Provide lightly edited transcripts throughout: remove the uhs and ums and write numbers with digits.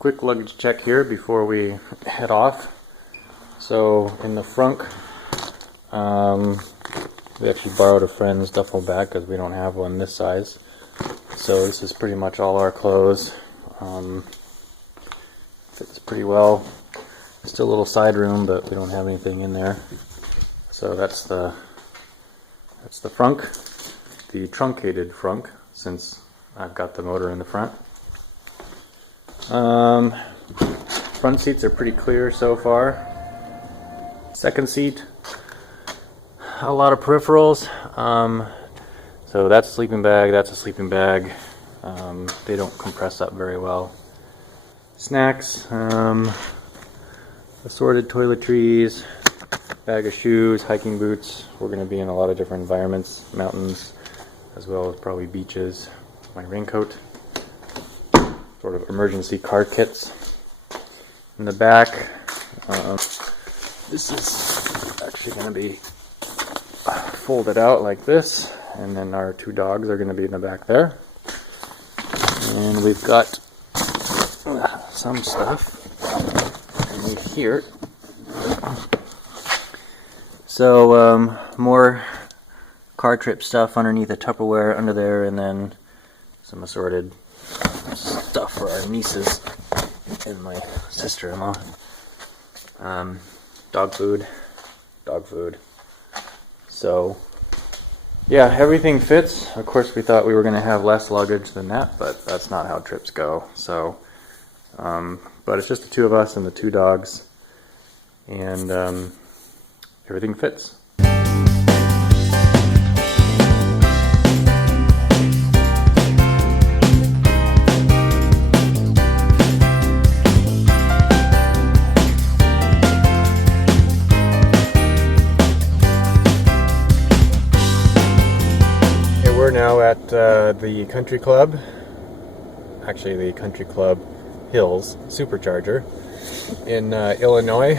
Quick luggage check here before we head off. So in the front, we actually borrowed a friend's duffel bag because we don't have one this size. So this is pretty much all our clothes. Fits pretty well. Still a little side room, but we don't have anything in there. So that's the frunk, the truncated frunk, since I've got the motor in the front. Front seats are pretty clear so far. Second seat, a lot of peripherals. So that's a sleeping bag, that's a sleeping bag. They don't compress up very well. Snacks, assorted toiletries, bag of shoes, hiking boots. We're going to be in a lot of different environments, mountains, as well as probably beaches. My raincoat, sort of emergency car kits. In the back, this is actually going to be folded out like this, and then our two dogs are going to be in the back there. And we've got some stuff underneath here. So more car trip stuff underneath a Tupperware under there, and then some assorted stuff for our nieces and my sister-in-law. Dog food. So yeah, everything fits. Of course, we thought we were going to have less luggage than that, but that's not how trips go. So, but it's just the two of us and the two dogs, and everything fits. We're now at the country club, actually the country club Hills supercharger in Illinois,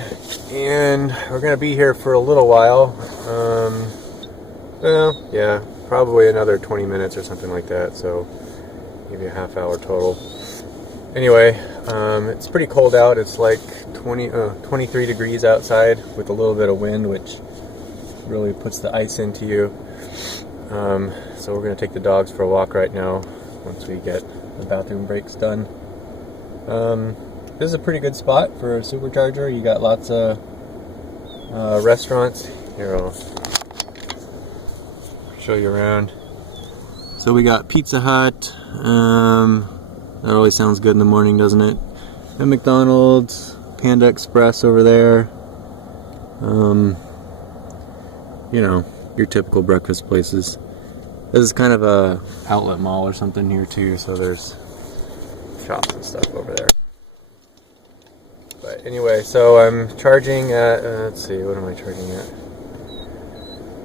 and we're going to be here for a little while. Well, yeah, probably another 20 minutes or something like that, so maybe a half hour total. Anyway, it's pretty cold out. It's like 23 degrees outside with a little bit of wind, which really puts the ice into you. So we're going to take the dogs for a walk right now once we get the bathroom breaks done. This is a pretty good spot for a supercharger. You got lots of restaurants. Here, I'll show you around. So we got Pizza Hut. That really sounds good in the morning, doesn't it? And McDonald's, Panda Express over there. You know, your typical breakfast places. This is kind of a outlet mall or something here too, so there's shops and stuff over there. But anyway, so I'm charging at, let's see, what am I charging at?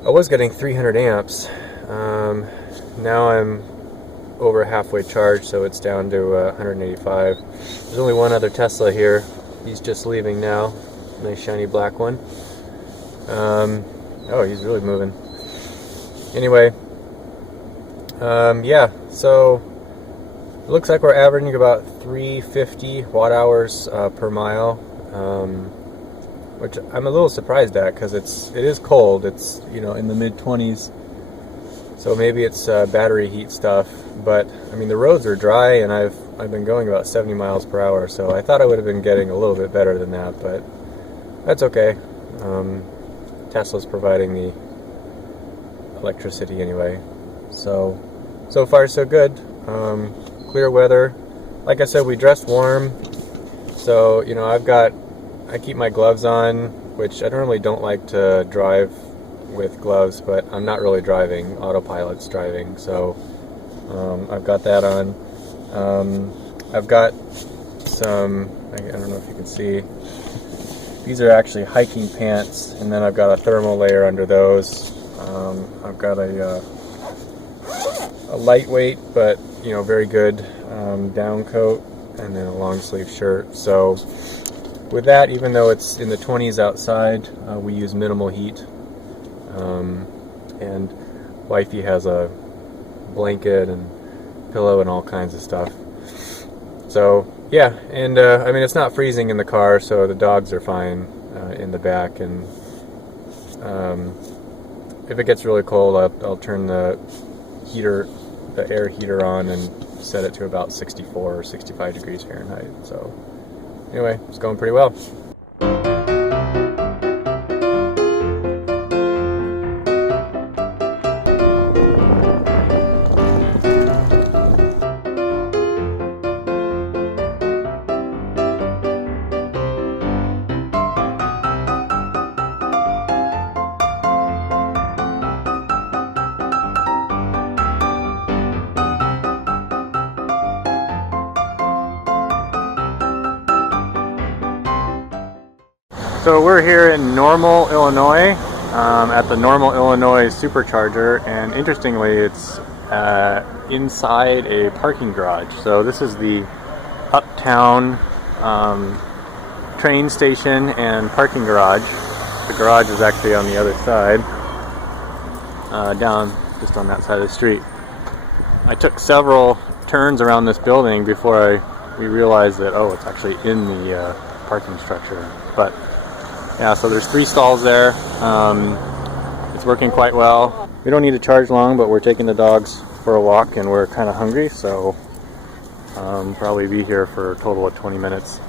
I was getting 300 amps. Now I'm over halfway charged, so it's down to 185. There's only one other Tesla here. He's just leaving now. Nice shiny black one. Oh, he's really moving. Anyway, yeah, so it looks like we're averaging about 350 watt hours per mile, which I'm a little surprised at because it is cold. It's, you know, in the mid-20s, so maybe it's battery heat stuff. But I mean, the roads are dry, and I've been going about 70 miles per hour, so I thought I would have been getting a little bit better than that, but that's okay. Tesla's providing the electricity anyway, so far so good. Clear weather. Like I said, we dressed warm, so you know, I keep my gloves on, which I normally don't like to drive with gloves, but I'm not really driving, autopilot's driving, so I've got that on. I've got some, I don't know if you can see, these are actually hiking pants, and then I've got a thermal layer under those. I've got a lightweight but, you know, very good down coat, and then a long sleeve shirt. So with that, even though it's in the 20s outside, we use minimal heat, and wifey has a blanket and pillow and all kinds of stuff. So yeah, and I mean, it's not freezing in the car, so the dogs are fine in the back. And if it gets really cold, I'll turn the air heater on and set it to about 64 or 65 degrees Fahrenheit. So anyway, it's going pretty well. So we're here in Normal, Illinois, at the Normal, Illinois supercharger, and interestingly, it's inside a parking garage. So this is the uptown train station and parking garage. The garage is actually on the other side, down just on that side of the street. I took several turns around this building before we realized that, oh, it's actually in the parking structure. But yeah, so there's 3 stalls there. It's working quite well. We don't need to charge long, but we're taking the dogs for a walk and we're kind of hungry, so probably be here for a total of 20 minutes.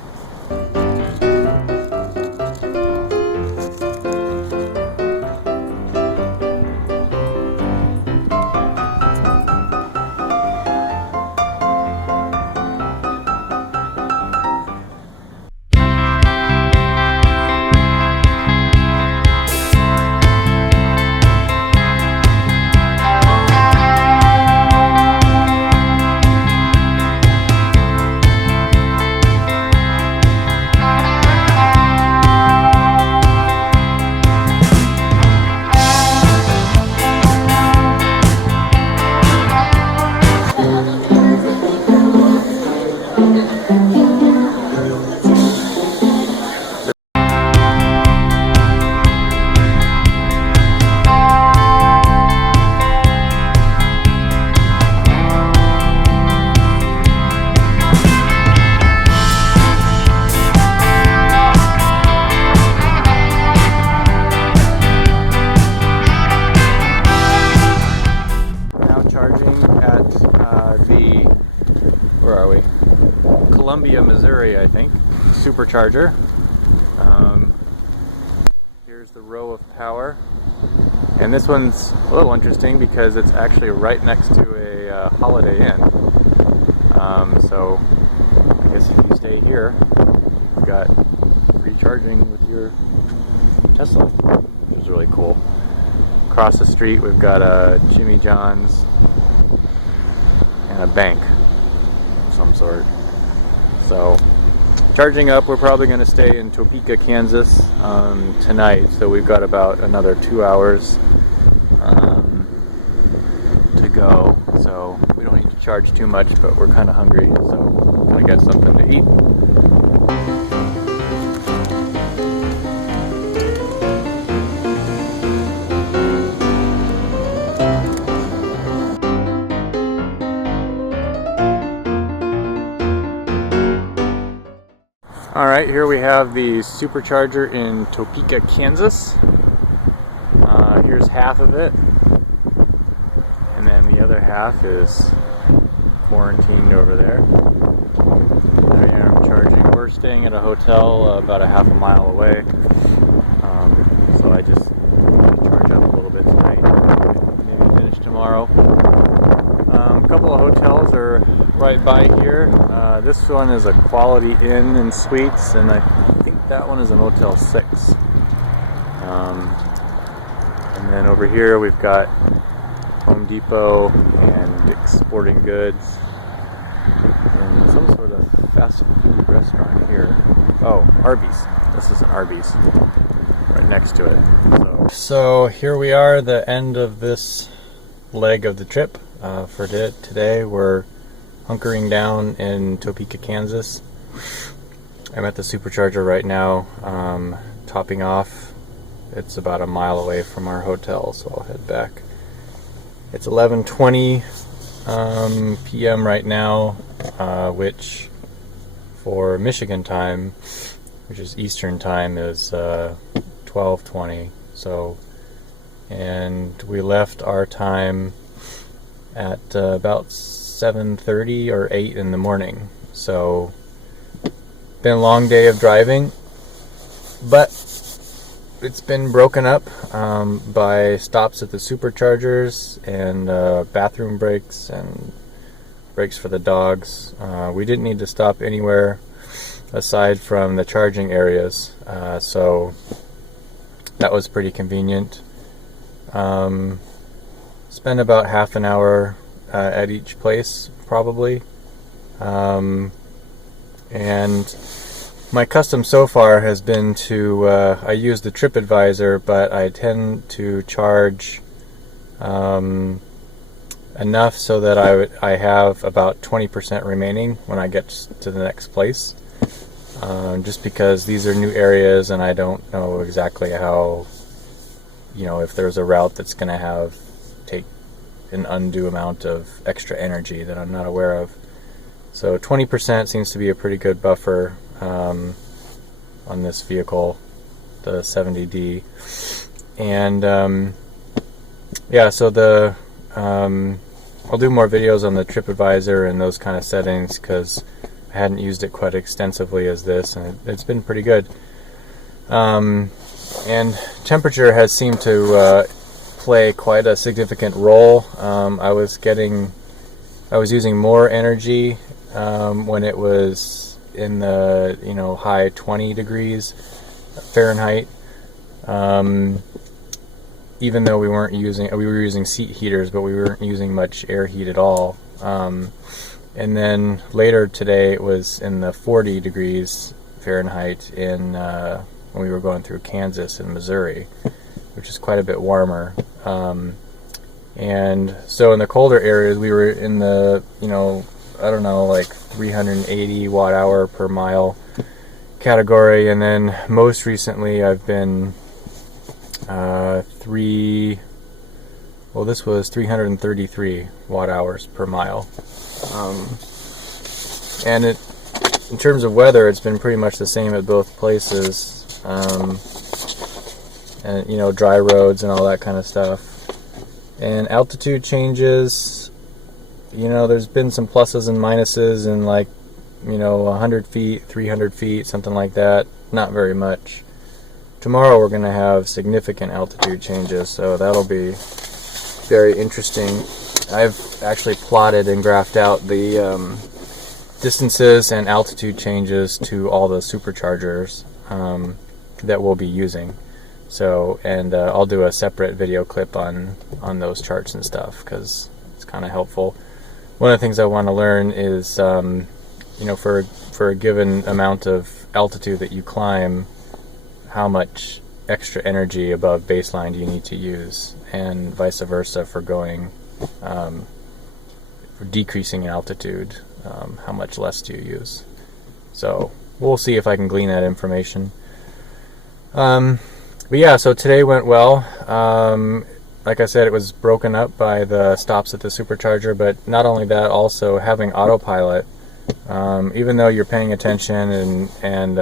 Missouri, I think, supercharger. Here's the row of power, and this one's a little interesting because it's actually right next to a Holiday Inn. So I guess if you stay here, you've got free charging with your Tesla, which is really cool. Across the street, we've got a Jimmy John's and a bank of some sort. So, charging up, we're probably going to stay in Topeka, Kansas tonight. So we've got about another 2 hours to go. So we don't need to charge too much, but we're kind of hungry. So we're going to get something to eat. Alright, here we have the supercharger in Topeka, Kansas. Here's half of it, and then the other half is quarantined over there. I am charging. We're staying at a hotel about a half a mile away, so I just charge up a little bit tonight, maybe finish tomorrow. A couple of hotels are right by here. This one is a Quality Inn and Suites, and I think that one is a Motel 6. And then over here we've got Home Depot and Dick's Sporting Goods and some sort of fast food restaurant here. Oh, Arby's. This is an Arby's right next to it. So here we are, the end of this leg of the trip. For today, we're hunkering down in Topeka, Kansas. I'm at the supercharger right now, topping off. It's about a mile away from our hotel, so I'll head back. It's 11:20 p.m. right now, which for Michigan time, which is Eastern time, is 12:20. So, and we left our time at about 7:30 or 8 in the morning. So, been a long day of driving, but it's been broken up by stops at the superchargers and bathroom breaks and breaks for the dogs. We didn't need to stop anywhere aside from the charging areas, so that was pretty convenient. Spend about half an hour at each place, probably. And my custom so far has been to, I use the TripAdvisor, but I tend to charge enough so that I have about 20% remaining when I get to the next place. Just because these are new areas and I don't know exactly how, if there's a route that's going to take an undue amount of extra energy that I'm not aware of. So 20% seems to be a pretty good buffer on this vehicle, the 70D. And so I'll do more videos on the TripAdvisor and those kind of settings because I hadn't used it quite extensively as this, and it's been pretty good. And temperature has seemed to play quite a significant role. I was using more energy when it was in the high 20 degrees Fahrenheit. Even though we were using seat heaters, but we weren't using much air heat at all. And then later today it was in the 40 degrees Fahrenheit when we were going through Kansas and Missouri, which is quite a bit warmer. And so in the colder areas we were in the, like 380 watt hour per mile category, and then most recently I've been this was 333 watt hours per mile. And in terms of weather, it's been pretty much the same at both places. And dry roads and all that kind of stuff. And altitude changes, there's been some pluses and minuses in 100 feet, 300 feet, something like that. Not very much. Tomorrow we're going to have significant altitude changes, so that'll be very interesting. I've actually plotted and graphed out the distances and altitude changes to all the superchargers that we'll be using. So, and I'll do a separate video clip on those charts and stuff because it's kind of helpful. One of the things I want to learn is, for a given amount of altitude that you climb, how much extra energy above baseline do you need to use, and vice versa for going, for decreasing in altitude, how much less do you use? So we'll see if I can glean that information. But yeah, so today went well. Like I said, it was broken up by the stops at the supercharger, but not only that, also having autopilot, even though you're paying attention and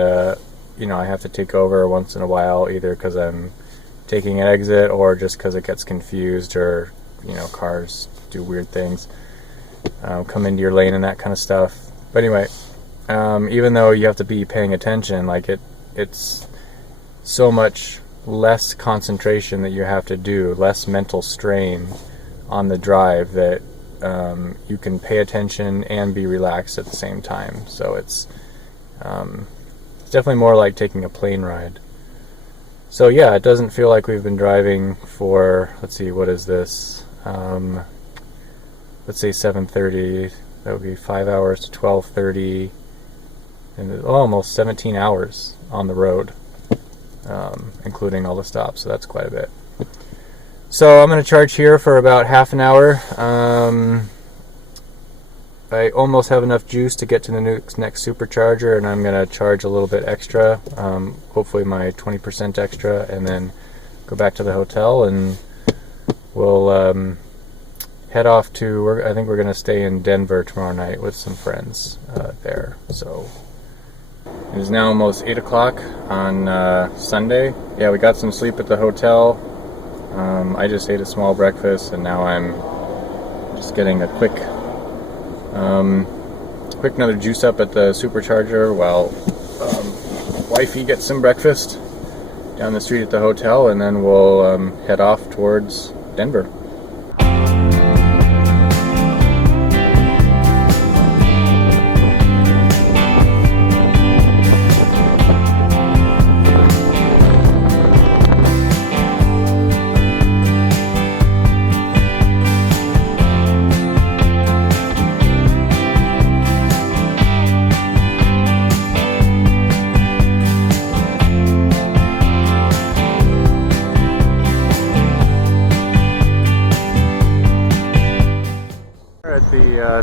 I have to take over once in a while, either because I'm taking an exit or just because it gets confused, or cars do weird things, come into your lane and that kind of stuff. But anyway, even though you have to be paying attention, it's so much less concentration that you have to do, less mental strain on the drive, that you can pay attention and be relaxed at the same time. So it's definitely more like taking a plane ride. So yeah, it doesn't feel like we've been driving for, let's see, what is this? Let's say 7:30. That would be 5 hours to 12:30, and almost 17 hours on the road, including all the stops. So that's quite a bit. So I'm going to charge here for about half an hour. I almost have enough juice to get to the next supercharger, and I'm going to charge a little bit extra, hopefully my 20% extra, and then go back to the hotel, and we'll head off to, I think we're going to stay in Denver tomorrow night with some friends there. So It is now almost 8 o'clock on Sunday. Yeah, we got some sleep at the hotel. I just ate a small breakfast, and now I'm just getting a quick another juice up at the supercharger while wifey gets some breakfast down the street at the hotel, and then we'll head off towards Denver.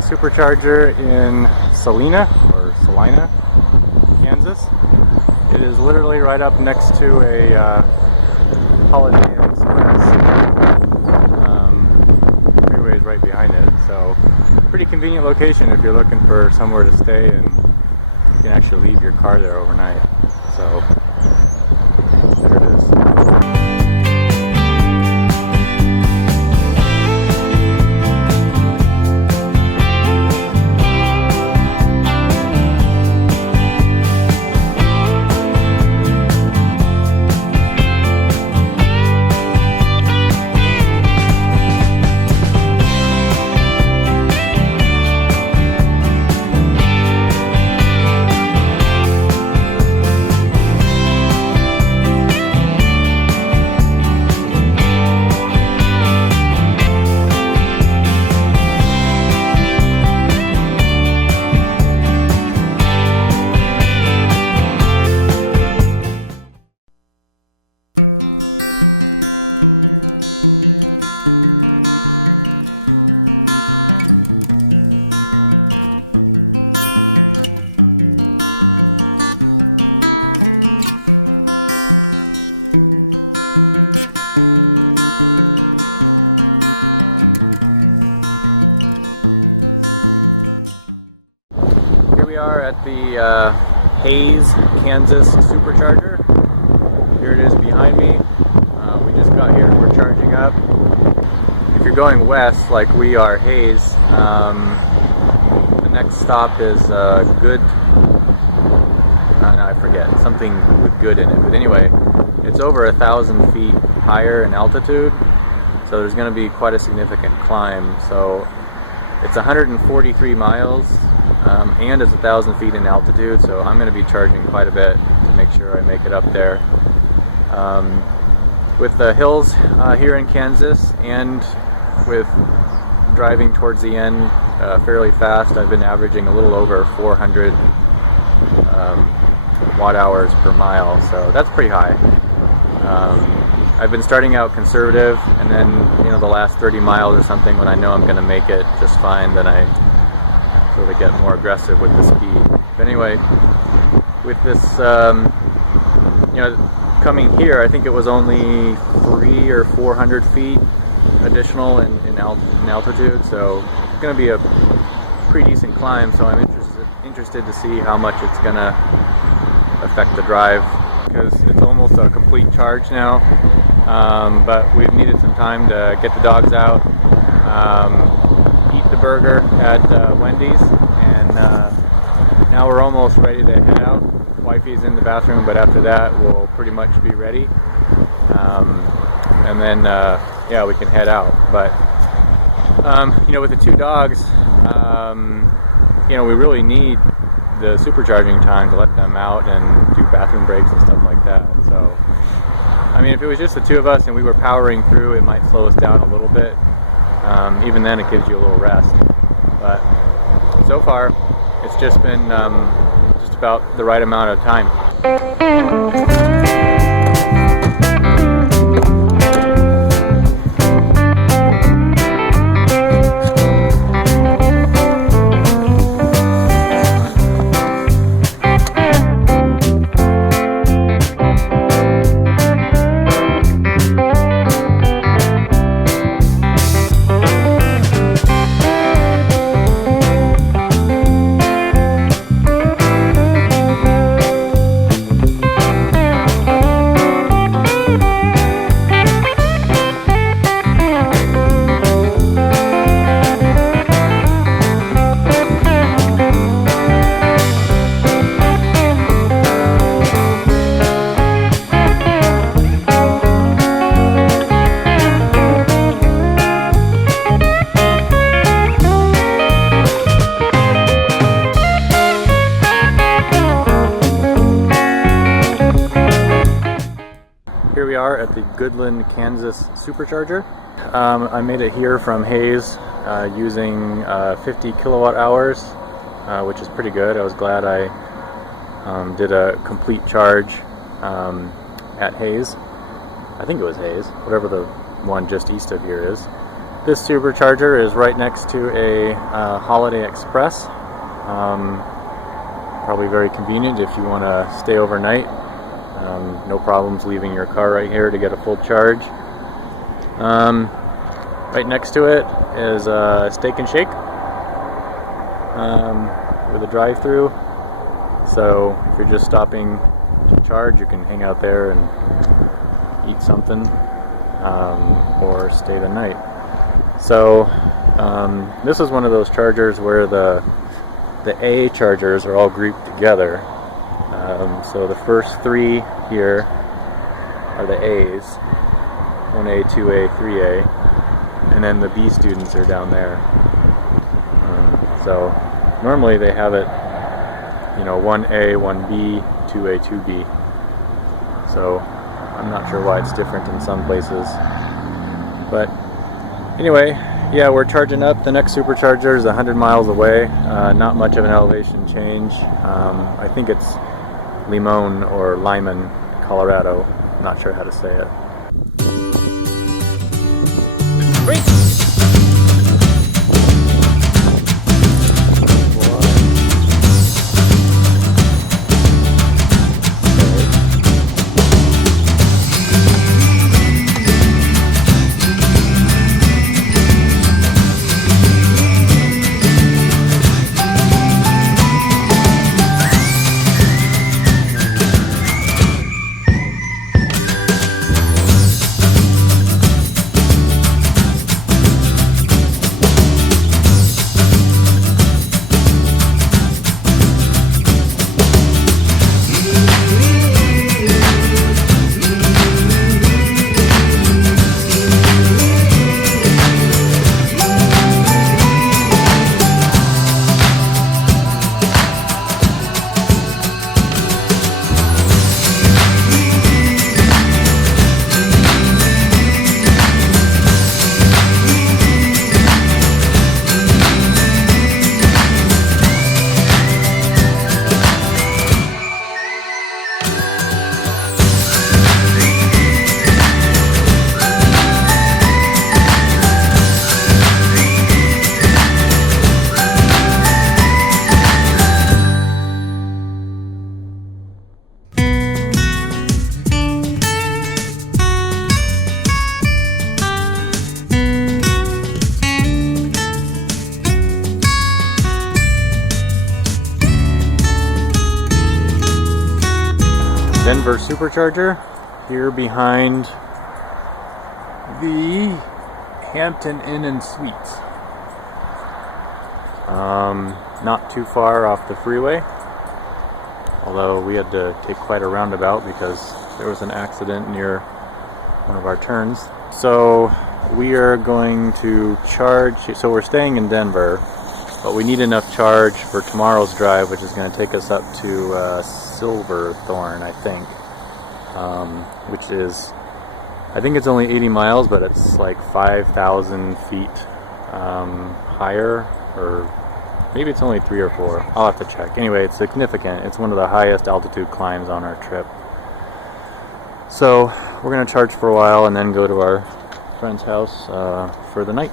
Supercharger in Salina, Kansas. It is literally right up next to a Holiday Inn Express. Freeway is right behind it, so pretty convenient location if you're looking for somewhere to stay, and you can actually leave your car there overnight. So there it is. We are at the Hays, Kansas supercharger. Here it is behind me. We just got here, we're charging up. If you're going west like we are, Hays, the next stop is I forget, something with good in it. But anyway, it's over 1,000 feet higher in altitude, so there's going to be quite a significant climb. So it's 143 miles. And it's 1,000 feet in altitude, so I'm going to be charging quite a bit to make sure I make it up there. With the hills here in Kansas, and with driving towards the end fairly fast, I've been averaging a little over 400 watt hours per mile, so that's pretty high. I've been starting out conservative, and then the last 30 miles or something, when I know I'm going to make it just fine, then I sort of get more aggressive with the speed. But anyway, with this, coming here, I think it was only 300 or 400 feet additional in altitude, so it's going to be a pretty decent climb. So I'm interested to see how much it's going to affect the drive, because it's almost a complete charge now. But we've needed some time to get the dogs out. Eat the burger at Wendy's, and now we're almost ready to head out. Wifey's in the bathroom, but after that we'll pretty much be ready, and then we can head out. But with the two dogs, we really need the supercharging time to let them out and do bathroom breaks and stuff like that. So I mean, if it was just the two of us and we were powering through, it might slow us down a little bit. Even then it gives you a little rest, but so far it's just been just about the right amount of time. at the Goodland, Kansas supercharger. I made it here from Hayes using 50 kilowatt hours, which is pretty good. I was glad I did a complete charge at Hayes. I think it was Hayes, whatever the one just east of here is. This supercharger is right next to a Holiday Express. Probably very convenient if you want to stay overnight. No problems leaving your car right here to get a full charge. Right next to it is a Steak and Shake with a drive-through. So if you're just stopping to charge, you can hang out there and eat something or stay the night. So this is one of those chargers where the A chargers are all grouped together. So the first three here are the A's, 1A, 2A, 3A, and then the B students are down there. So normally they have it, 1A, 1B, 2A, 2B. So I'm not sure why it's different in some places. But anyway, yeah, we're charging up. The next supercharger is 100 miles away. Not much of an elevation change. I think it's Limon or Lyman, Colorado. I'm not sure how to say it. Great. Denver supercharger here behind the Hampton Inn and Suites. Not too far off the freeway, although we had to take quite a roundabout because there was an accident near one of our turns. So we are going to charge, so we're staying in Denver, but we need enough charge for tomorrow's drive, which is going to take us up to Silverthorne, I think, which is, I think it's only 80 miles, but it's like 5,000 feet higher, or maybe it's only 3 or 4. I'll have to check. Anyway, it's significant. It's one of the highest altitude climbs on our trip. So we're going to charge for a while and then go to our friend's house for the night.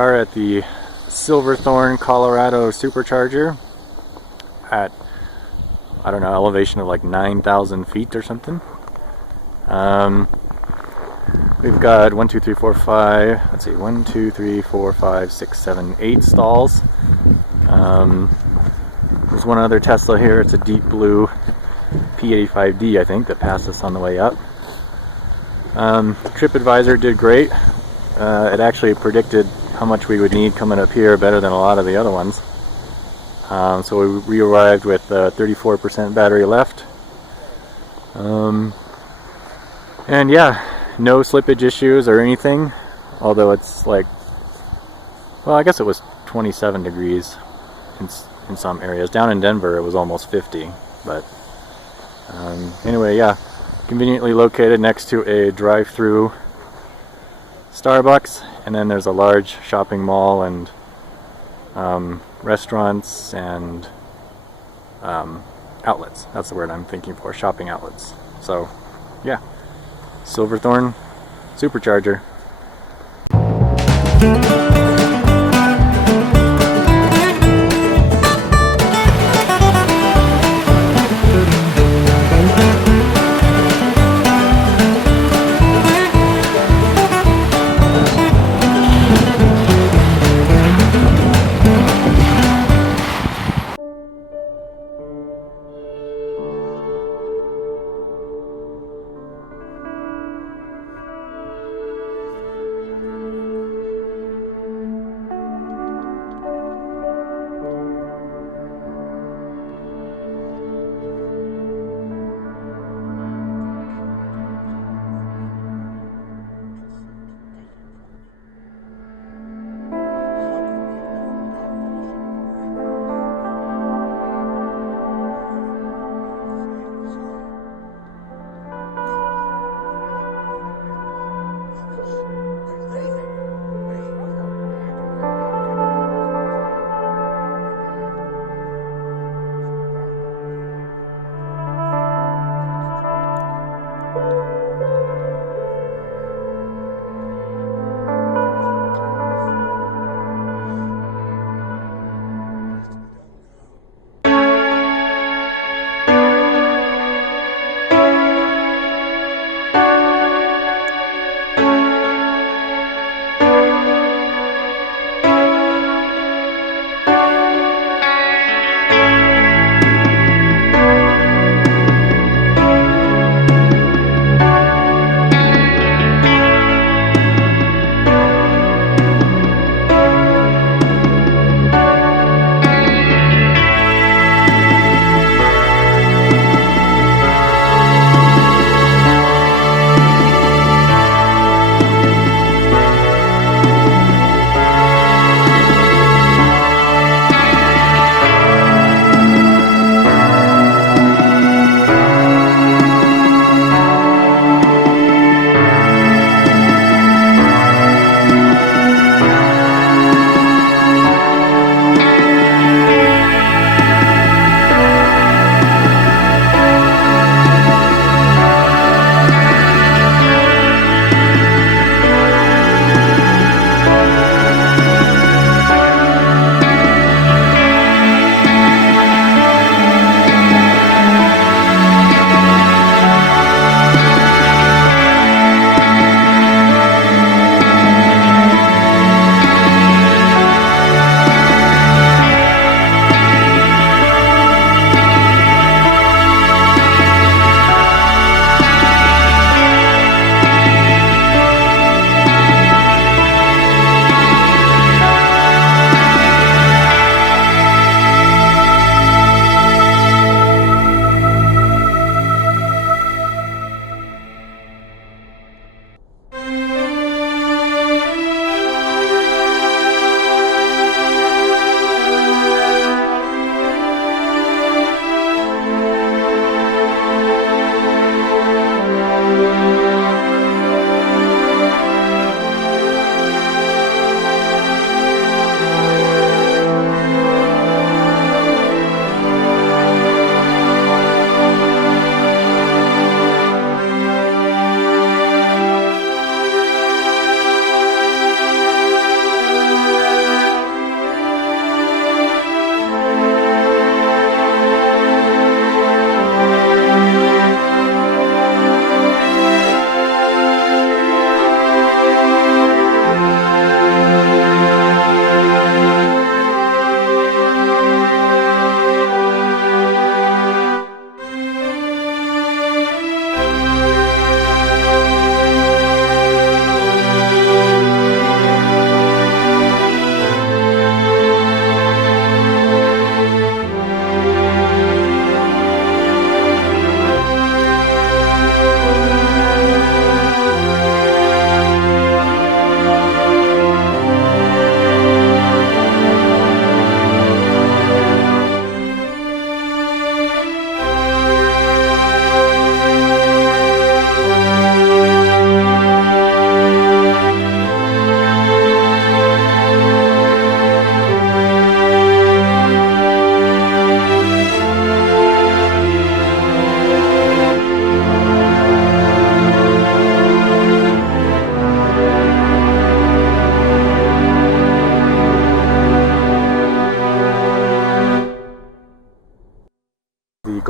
are at the Silverthorne, Colorado supercharger at, I don't know, elevation of like 9,000 feet or something. We've got 1, 2, 3, 4, 5, let's see, 1, 2, 3, 4, 5, 6, 7, 8 stalls. There's one other Tesla here. It's a deep blue P85D, I think, that passed us on the way up. TripAdvisor did great. It actually predicted how much we would need coming up here better than a lot of the other ones. So we arrived with 34% battery left. And yeah, no slippage issues or anything, although it's like, well, I guess it was 27 degrees in some areas. Down in Denver it was almost 50, but anyway, yeah, conveniently located next to a drive-through Starbucks, and then there's a large shopping mall and restaurants and outlets. That's the word I'm thinking for, shopping outlets. So yeah, Silverthorne supercharger.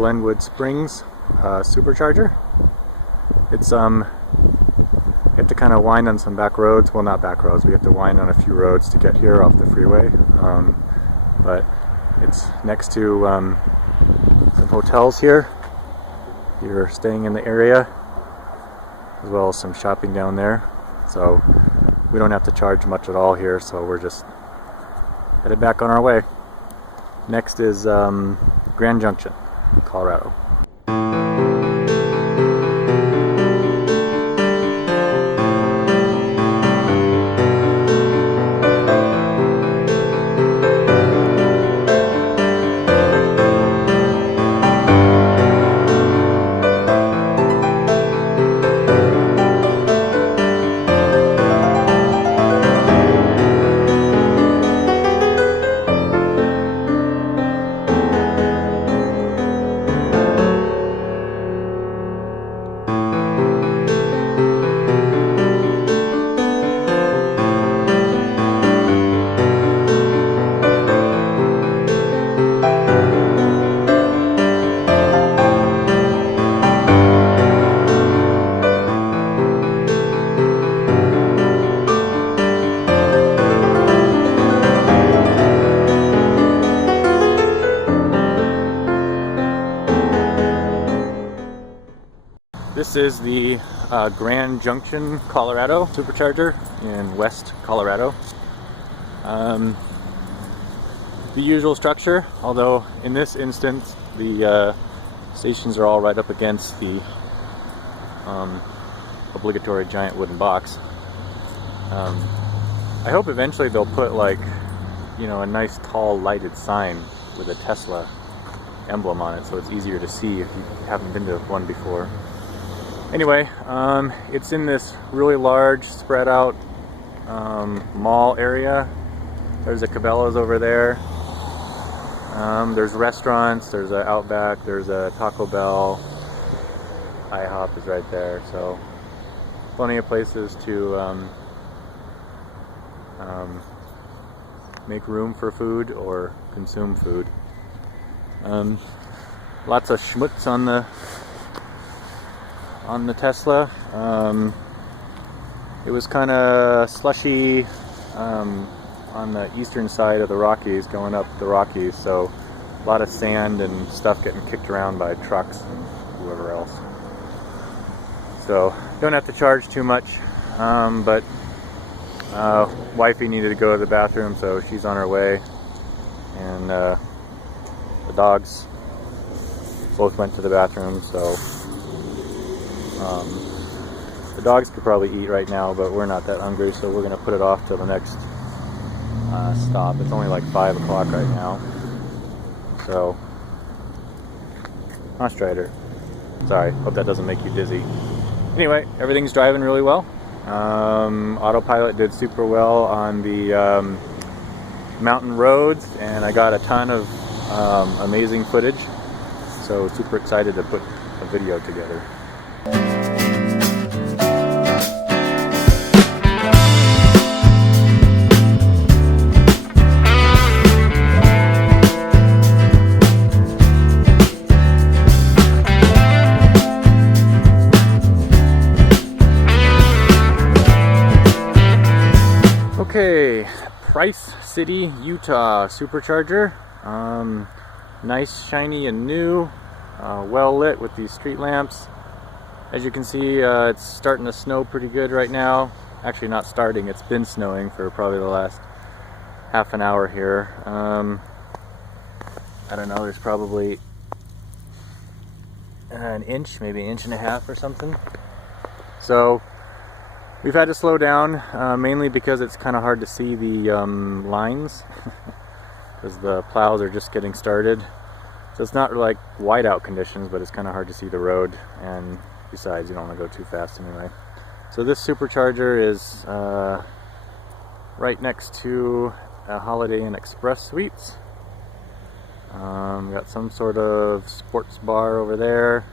Glenwood Springs supercharger. It's you have to kind of wind on some back roads. Well, not back roads. We have to wind on a few roads to get here off the freeway. But it's next to some hotels here. You're staying in the area, as well as some shopping down there. So we don't have to charge much at all here. So we're just headed back on our way. Next is Grand Junction, Colorado. This is the Grand Junction, Colorado supercharger in West Colorado. The usual structure, although in this instance the stations are all right up against the obligatory giant wooden box. I hope eventually they'll put, like, you know, a nice tall lighted sign with a Tesla emblem on it, so it's easier to see if you haven't been to one before. Anyway, it's in this really large, spread out mall area. There's a Cabela's over there. There's restaurants, there's a Outback, there's a Taco Bell. IHOP is right there, so plenty of places to make room for food or consume food. Lots of schmutz on the Tesla. It was kind of slushy on the eastern side of the Rockies, going up the Rockies, so a lot of sand and stuff getting kicked around by trucks and whoever else. So don't have to charge too much, but wifey needed to go to the bathroom, so she's on her way, and the dogs both went to the bathroom, so the dogs could probably eat right now, but we're not that hungry, so we're going to put it off till the next stop. It's only like 5 o'clock right now, so Strider. Sorry, hope that doesn't make you dizzy. Anyway, everything's driving really well. Autopilot did super well on the mountain roads, and I got a ton of amazing footage, so super excited to put a video together. Okay, Price City, Utah supercharger. Nice, shiny, and new. Well lit with these street lamps. As you can see, it's starting to snow pretty good right now. Actually, not starting, it's been snowing for probably the last half an hour here. I don't know, there's probably an inch, maybe an inch and a half or something. So we've had to slow down, mainly because it's kind of hard to see the lines because the plows are just getting started. So it's not like whiteout conditions, but it's kind of hard to see the road, and besides, you don't want to go too fast anyway. So this supercharger is right next to a Holiday Inn Express Suites. Got some sort of sports bar over there.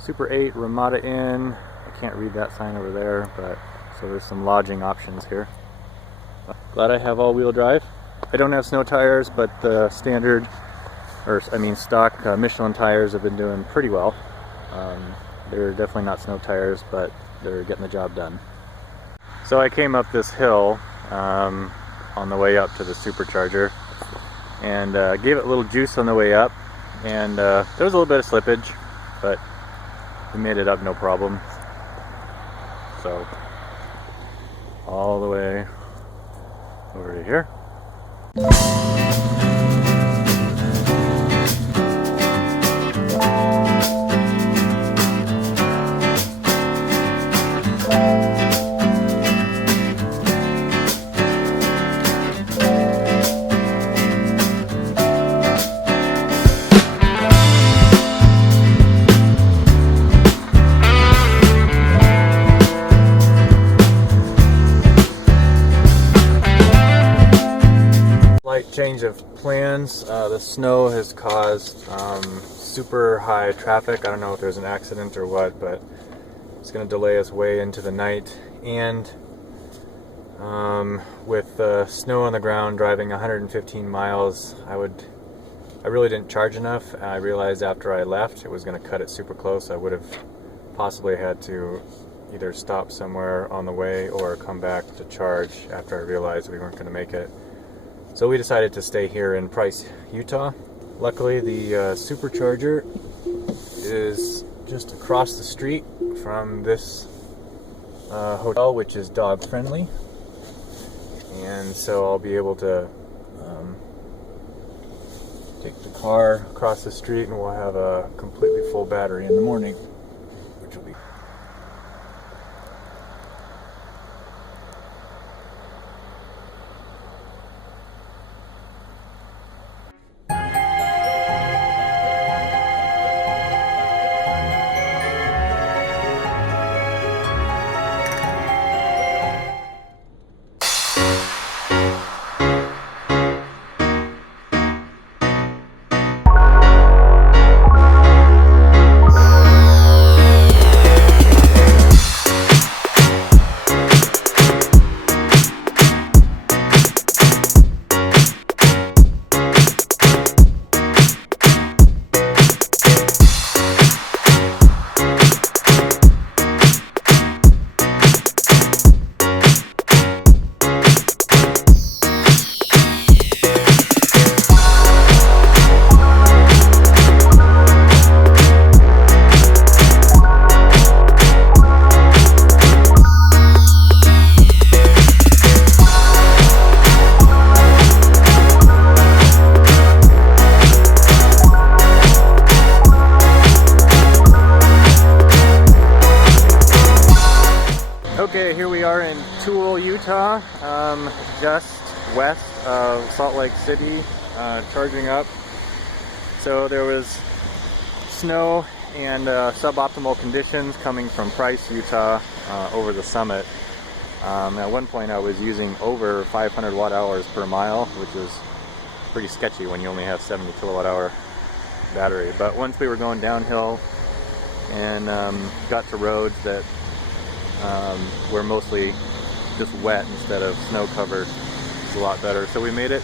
Super 8 Ramada Inn. I can't read that sign over there, but so there's some lodging options here. Glad I have all-wheel drive. I don't have snow tires, but the standard stock Michelin tires have been doing pretty well. They're definitely not snow tires, but they're getting the job done. So I came up this hill on the way up to the supercharger, and gave it a little juice on the way up, and there was a little bit of slippage, but we made it up no problem. So all the way over to here. Change of plans. The snow has caused super high traffic. I don't know if there's an accident or what, but it's going to delay us way into the night. And with snow on the ground, driving 115 miles, I really didn't charge enough. I realized after I left it was going to cut it super close. I would have possibly had to either stop somewhere on the way or come back to charge after I realized we weren't going to make it. So we decided to stay here in Price, Utah. Luckily, the supercharger is just across the street from this hotel, which is dog friendly. And so I'll be able to take the car across the street, and we'll have a completely full battery in the morning, which will be... Okay, here we are in Tooele, Utah, just west of Salt Lake City, charging up. So there was snow and suboptimal conditions coming from Price, Utah, over the summit. At one point I was using over 500 watt hours per mile, which is pretty sketchy when you only have 70 kilowatt hour battery. But once we were going downhill and got to roads that were mostly just wet instead of snow covered, it's a lot better. So we made it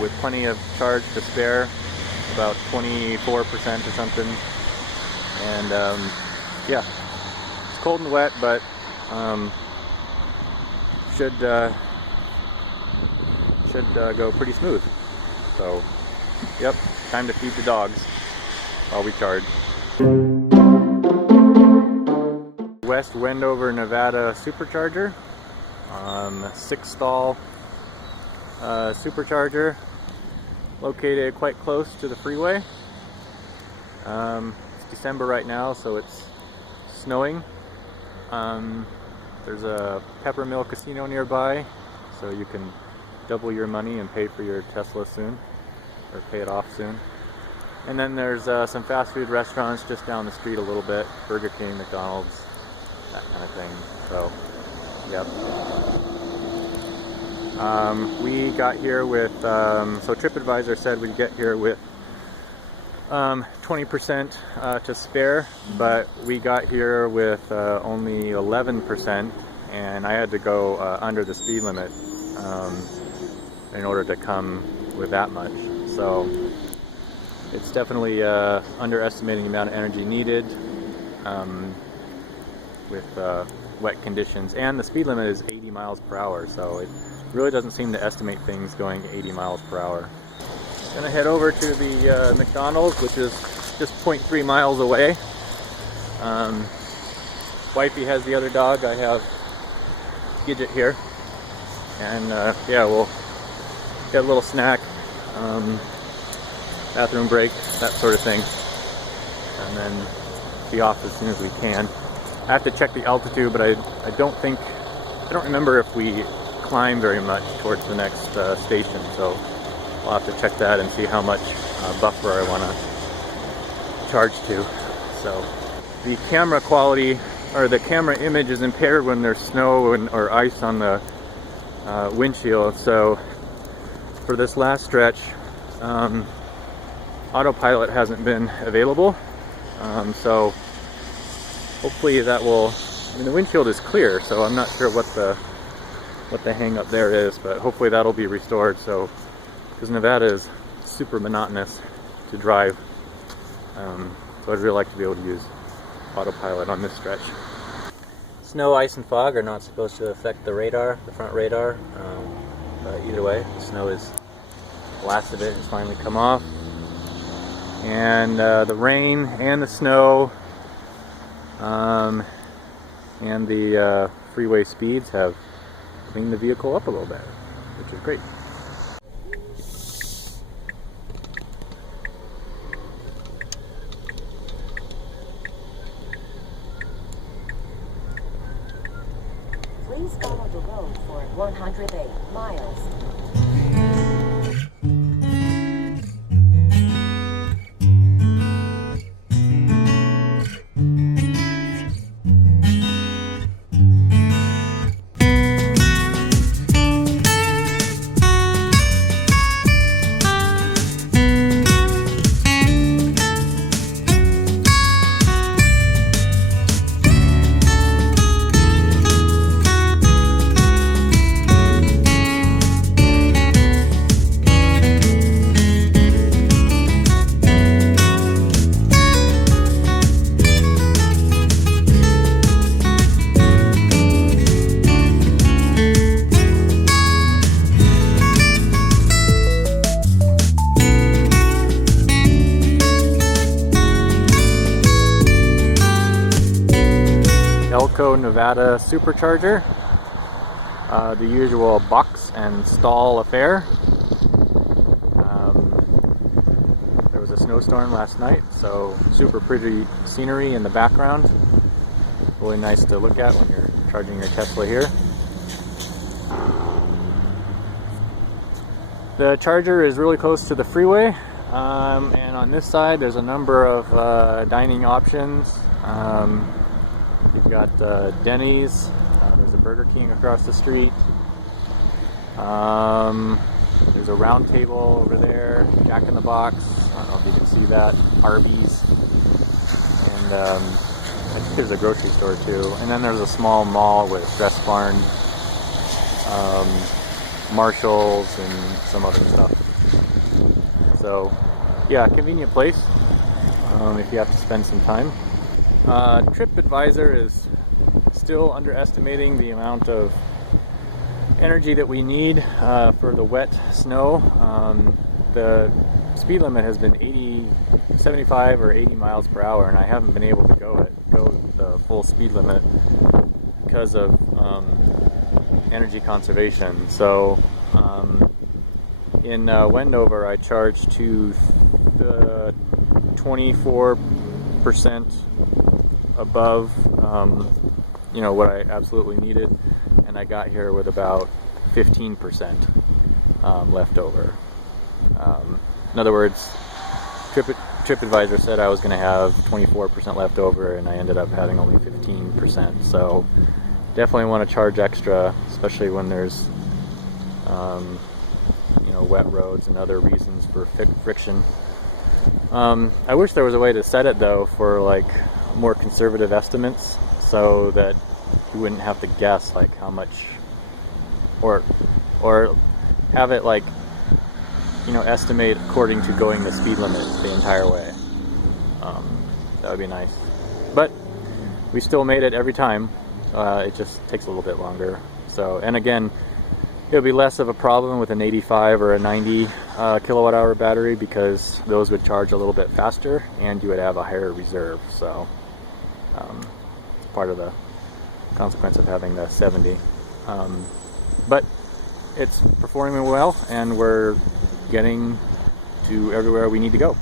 with plenty of charge to spare, about 24% or something. And yeah, it's cold and wet, but should go pretty smooth. So yep, time to feed the dogs while we charge. West Wendover, Nevada supercharger, 6-stall supercharger, located quite close to the freeway. It's December right now, so it's snowing. There's a Peppermill casino nearby, so you can double your money and pay for your Tesla soon, or pay it off soon. And then there's some fast food restaurants just down the street a little bit, Burger King, McDonald's, that kind of thing. So, yep. We got here with, so TripAdvisor said we'd get here with 20% to spare, but we got here with only 11%, and I had to go under the speed limit in order to come with that much. So it's definitely underestimating the amount of energy needed with wet conditions, and the speed limit is 80 miles per hour, so it really doesn't seem to estimate things going 80 miles per hour. Gonna head over to the McDonald's, which is just 0.3 miles away. Wifey has the other dog. I have Gidget here, and yeah, we'll get a little snack, bathroom break, that sort of thing, and then be off as soon as we can. I have to check the altitude, but I don't remember if we climb very much towards the next station, so I'll have to check that and see how much buffer I want to charge to. So the camera quality, or the camera image, is impaired when there's snow or ice on the windshield. So for this last stretch, autopilot hasn't been available. So hopefully that will, I mean, the windshield is clear, so I'm not sure what the hang up there is, but hopefully that'll be restored. So, because Nevada is super monotonous to drive, so I'd really like to be able to use autopilot on this stretch. Snow, ice, and fog are not supposed to affect the radar, the front radar, but either way, the snow is, the last of it has finally come off, and the rain and the snow and the freeway speeds have cleaned the vehicle up a little bit, which is great. Please follow the road for 108 miles. Elko, Nevada supercharger. The usual box and stall affair. There was a snowstorm last night, so super pretty scenery in the background. Really nice to look at when you're charging your Tesla here. The charger is really close to the freeway, and on this side there's a number of dining options. We've got Denny's, there's a Burger King across the street, there's a Round Table over there, Jack in the Box, I don't know if you can see that, Arby's, and I think there's a grocery store too, and then there's a small mall with Dress Barn, Marshalls, and some other stuff. So yeah, convenient place if you have to spend some time. TripAdvisor is still underestimating the amount of energy that we need for the wet snow. The speed limit has been 75 or 80 miles per hour, and I haven't been able to go the full speed limit because of energy conservation. So in Wendover, I charged to 24% above you know, what I absolutely needed, and I got here with about 15% left over. In other words, TripAdvisor said I was going to have 24% left over, and I ended up having only 15%. So definitely want to charge extra, especially when there's you know, wet roads and other reasons for friction. I wish there was a way to set it though for like more conservative estimates, so that you wouldn't have to guess like how much, or have it like estimate according to going the speed limit the entire way. That would be nice. But we still made it every time. It just takes a little bit longer. So, and again, it'll be less of a problem with an 85 or a 90 kilowatt hour battery, because those would charge a little bit faster and you would have a higher reserve. So it's part of the consequence of having the 70. But it's performing well, and we're getting to everywhere we need to go.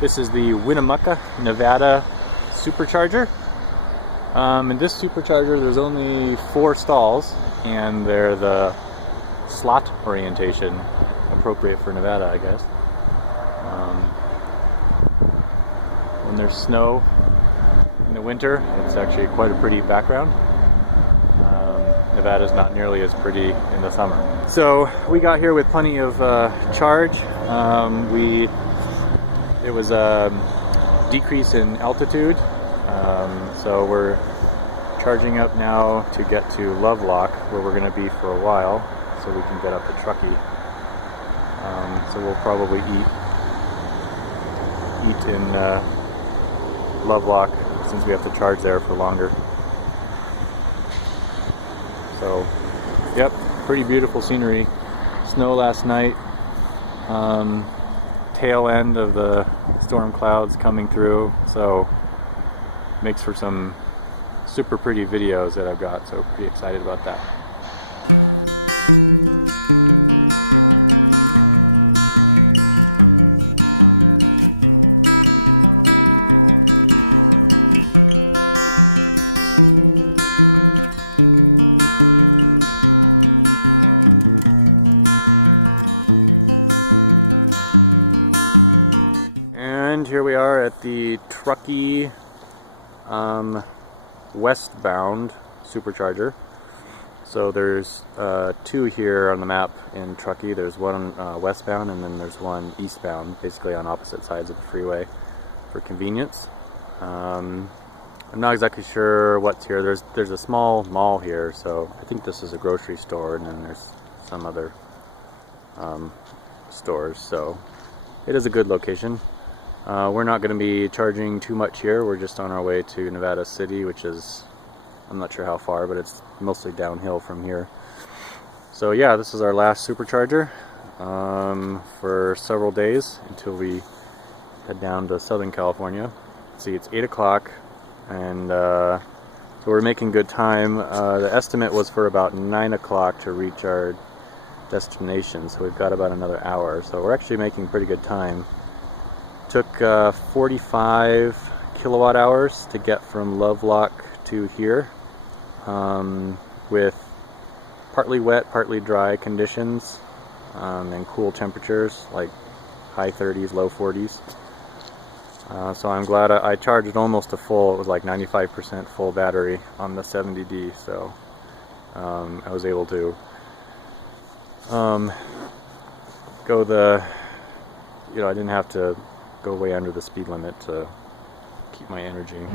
This is the Winnemucca, Nevada supercharger. In this supercharger there's only 4 stalls, and they're the slot orientation, appropriate for Nevada, I guess. When there's snow in the winter, it's actually quite a pretty background. Nevada's not nearly as pretty in the summer. So we got here with plenty of charge. It was a decrease in altitude, so we're charging up now to get to Lovelock, where we're going to be for a while, so we can get up to Truckee. So we'll probably eat in Lovelock, since we have to charge there for longer. So, yep, pretty beautiful scenery. Snow last night. Tail end of the storm clouds coming through, so makes for some super pretty videos that I've got, so pretty excited about that. And here we are at the Truckee westbound supercharger. So there's 2 here on the map in Truckee. There's one westbound, and then there's one eastbound, basically on opposite sides of the freeway for convenience. I'm not exactly sure what's here. There's a small mall here, so I think this is a grocery store, and then there's some other stores, so it is a good location. We're not going to be charging too much here. We're just on our way to Nevada City, which is, I'm not sure how far, but it's mostly downhill from here. So yeah, this is our last supercharger for several days until we head down to Southern California. See, it's 8 o'clock, and so we're making good time. The estimate was for about 9 o'clock to reach our destination, so we've got about another hour. So we're actually making pretty good time. Took 45 kilowatt hours to get from Lovelock to here, with partly wet, partly dry conditions, and cool temperatures, like high 30s, low 40s. So I'm glad I charged almost to full. It was like 95% full battery on the 70D, so I was able to go the, you know, I didn't have to go way under the speed limit to keep my energy.